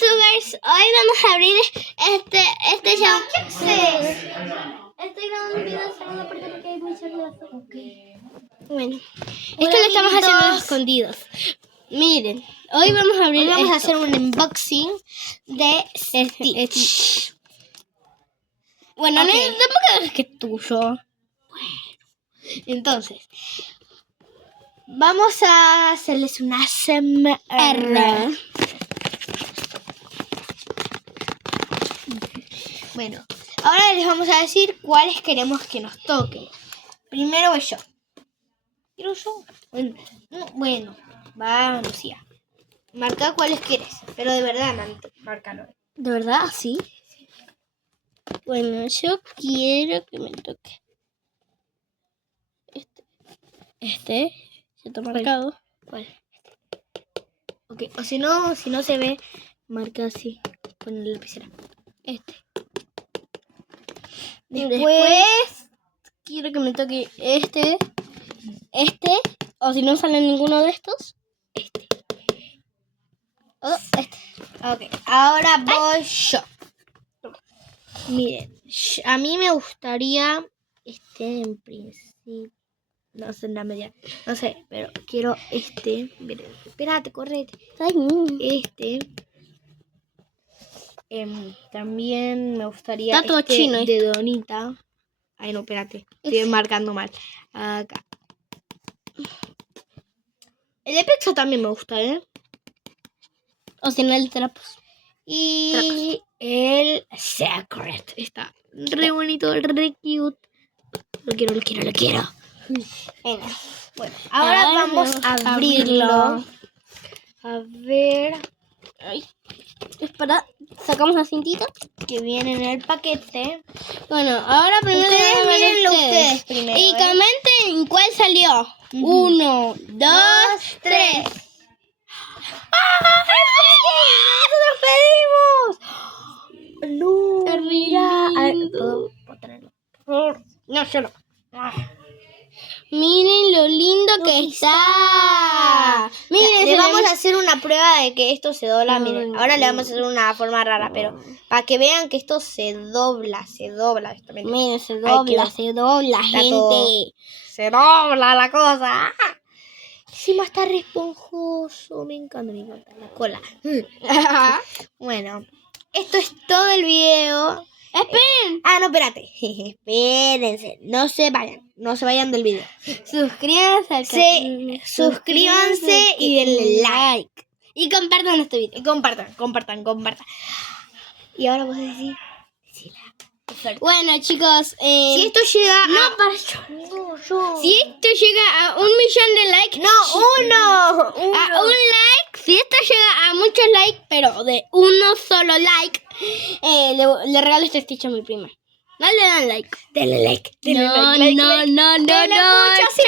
youtubers, hoy vamos a abrir este show. ¿Qué haces? Estoy grabando un video cerrado porque hay mucho ruido. Bueno, esto lo Bueno, estamos amiguitos, haciendo escondidos. Miren, hoy vamos a abrir Hoy vamos a esto. hacer un unboxing de Stitch. Bueno, Ok. tampoco es que es tuyo. Bueno, entonces vamos a hacerles una ASMR. Bueno, ahora les vamos a decir cuáles queremos que nos toquen. Primero voy yo. ¿Quiero yo? Bueno, va Lucía. Marca cuáles quieres, pero de verdad, márcalo. ¿De verdad? ¿Sí? Bueno, yo quiero que me toque este ya está marcado. ¿Cuál? Ok, o si no se ve, marca así con la lapicera. Después quiero que me toque este, o si no sale ninguno de estos, o este. Ok, ahora voy yo. Miren, a mí me gustaría en principio. No sé, en la media. No sé, pero quiero Miren, espérate, correte. Ay, También me gustaría está todo chino de donita. Ay, no, espérate. Estoy marcando mal. Acá. El de Pixar también me gusta, ¿eh? O si no, el trapos. Y el Secret. Está re bonito, re cute. Lo quiero. Bueno, ahora vamos a abrirlo. A ver. Ay, espera, sacamos la cintita. Que viene en el paquete. Bueno, ahora primero Ustedes mírenlo ustedes. ustedes primero. Y comenten cuál salió. 1, 2, 3. ¡Nosotros pedimos! ¡No! ¡Qué Mira. A ver, lindo! ¿puedo tenerlo? No, yo no. Miren lo lindo que está. Miren, Le vamos a hacer una prueba de que esto se dobla. Miren, ahora le no. vamos a hacer una forma rara, pero para que vean que esto se dobla. Esto, Miren, se Ay, dobla, quedó. se dobla, Está gente. todo. Se dobla la cosa. Encima está re esponjoso. Me encanta la cola. Bueno, esto es todo el video. Esperen. No, espérate. Espérense. No se vayan del video. Suscríbanse al canal. Suscríbanse y denle like. Y compartan este video. Y compartan. Y ahora vos decís. Bueno, chicos. Si esto llega Si esto llega a 1 millón de likes. uno. A un like. Si esto llega a muchos likes, pero de uno solo like, le regalo este Stitch a mi prima. No le dan like. Denle like. No. Denle mucho, sí.